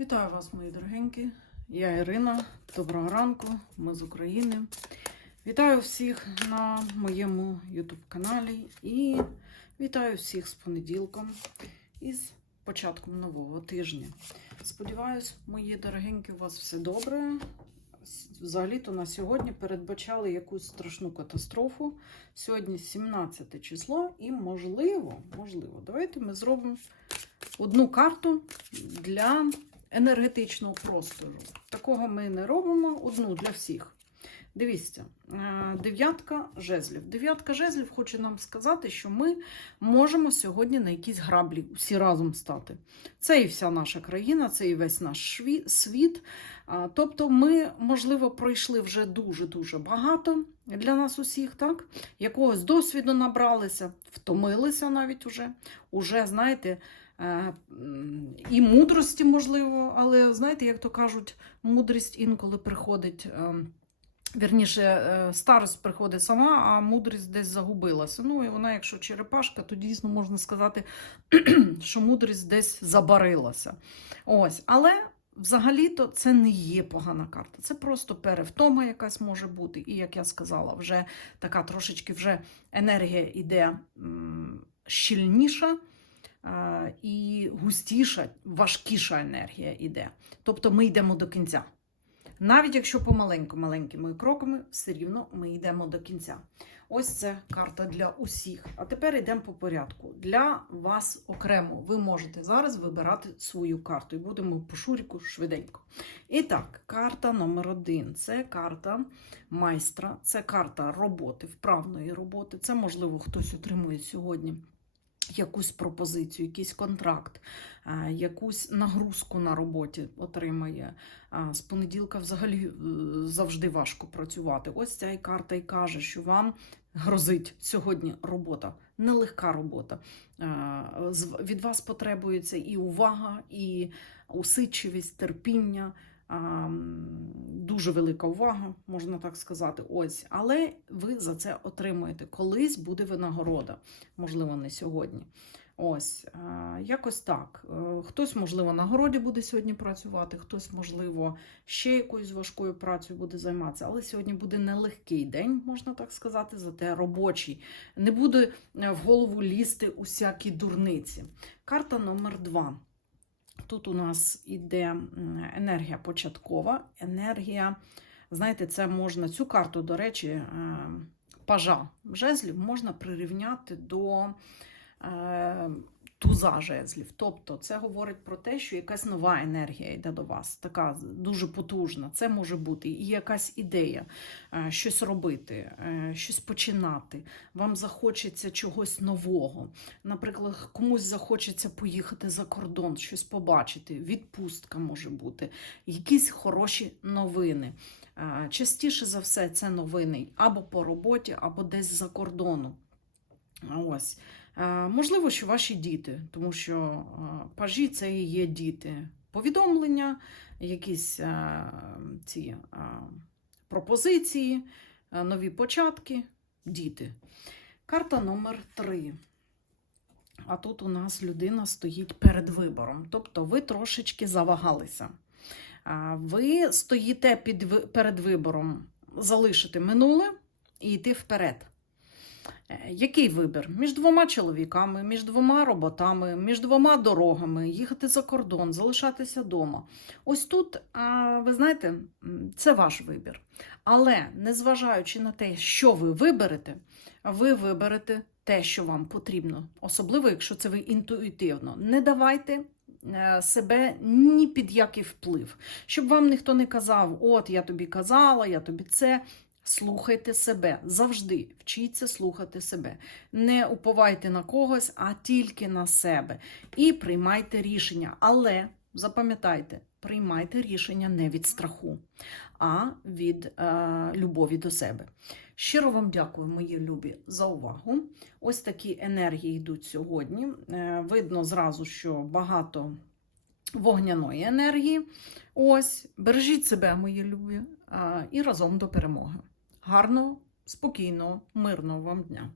Вітаю вас, мої дорогенькі. Я Ірина. Доброго ранку. Ми з України. Вітаю всіх на моєму YouTube каналі і вітаю всіх з понеділком і з початком нового тижня. Сподіваюсь, мої дорогенькі, у вас все добре. Взагалі-то на сьогодні передбачали якусь страшну катастрофу. Сьогодні 17 число, і можливо, можливо, давайте ми зробимо одну карту для енергетичного простору. Такого ми не робимо, одну для всіх. Дивіться, е, дев'ятка жезлів. Дев'ятка жезлів хоче нам сказати, що ми можемо сьогодні на якісь граблі всі разом стати. Це і вся наша країна, це і весь наш світ. Тобто, ми, можливо, пройшли вже дуже-дуже багато для нас усіх, так? Якогось досвіду набралися, втомилися навіть уже. Уже, знаєте, е, і мудрості, можливо, але знаєте, як то кажуть, мудрість інколи приходить. Вірніше, е, старость приходить сама, а мудрість десь загубилася. Ну, і вона, якщо черепашка, то дійсно можна сказати, що мудрість десь забарилася. Ось, але взагалі-то це не є погана карта. Це просто перевтома якась може бути. І, як я сказала, вже така трошечки вже енергія йде щільніша. е, І густіша, важкіша енергія йде. Тобто ми йдемо до кінця. Навіть якщо помаленьку, маленькими кроками, все рівно ми йдемо до кінця. Ось це карта для усіх. А тепер йдемо по порядку. Для вас окремо ви можете зараз вибирати свою карту. І будемо по шуріку швиденько. І так, карта номер один це карта майстра, це карта роботи, вправної роботи. Це, можливо, хтось отримує сьогодні якусь пропозицію, якийсь контракт, якусь нагрузку на роботі отримає. З понеділка взагалі е, завжди важко працювати. Ось ця і карта і каже, що вам грозить сьогодні робота, нелегка робота. Від вас потребується і увага, і усидчивість, терпіння. Дуже велика увага, можна так сказати. Ось, але ви за це отримуєте. Колись буде винагорода, можливо, не сьогодні. Ось, е, якось так. Е, Хтось, можливо, на городі буде сьогодні працювати, хтось, можливо, ще якоюсь важкою працею буде займатися. Але сьогодні буде нелегкий день, можна так сказати, зате робочий. Не буде е, в голову лізти усякі дурниці. Карта номер два. Тут у нас іде енергія початкова, енергія. Знаєте, це можна цю карту, до речі, е, пажа жезлів можна прирівняти до е, туза жезлів. Тобто це говорить про те, що якась нова енергія йде до вас, така дуже потужна. Це може бути і якась ідея, е, щось робити, е, щось починати. Вам захочеться чогось нового. Наприклад, комусь захочеться поїхати за кордон, щось побачити, відпустка може бути, якісь хороші новини. Е, Частіше за все, це новини або по роботі, або десь за кордону. Ось. Можливо, що ваші діти, тому що пажі це і є діти. Повідомлення, якісь ці пропозиції, нові початки, діти. Карта номер три. А тут у нас людина стоїть перед вибором. Тобто ви трошечки завагалися. Ви стоїте під, перед вибором залишити минуле і йти вперед. Е, Який вибір? Між двома чоловіками, між двома роботами, між двома дорогами, їхати за кордон, залишатися вдома. Ось тут, ви знаєте, це ваш вибір. Але незважаючи на те, що ви виберете, ви виберете те, що вам потрібно, особливо, якщо це ви інтуїтивно. Не давайте е, себе ні під який вплив, щоб вам ніхто не казав, от я тобі казала, я тобі це. Слухайте себе завжди вчіться слухати себе. Не уповайте на когось, а тільки на себе. І приймайте рішення. Але запам'ятайте, приймайте рішення не від страху, а від е, любові до себе. Щиро вам дякую, мої любі, за увагу. Ось такі енергії йдуть сьогодні. Е, видно зразу, що багато вогняної енергії. Ось, бережіть себе, мої любі, е, і разом до перемоги. Гарного, спокійного, мирного вам дня!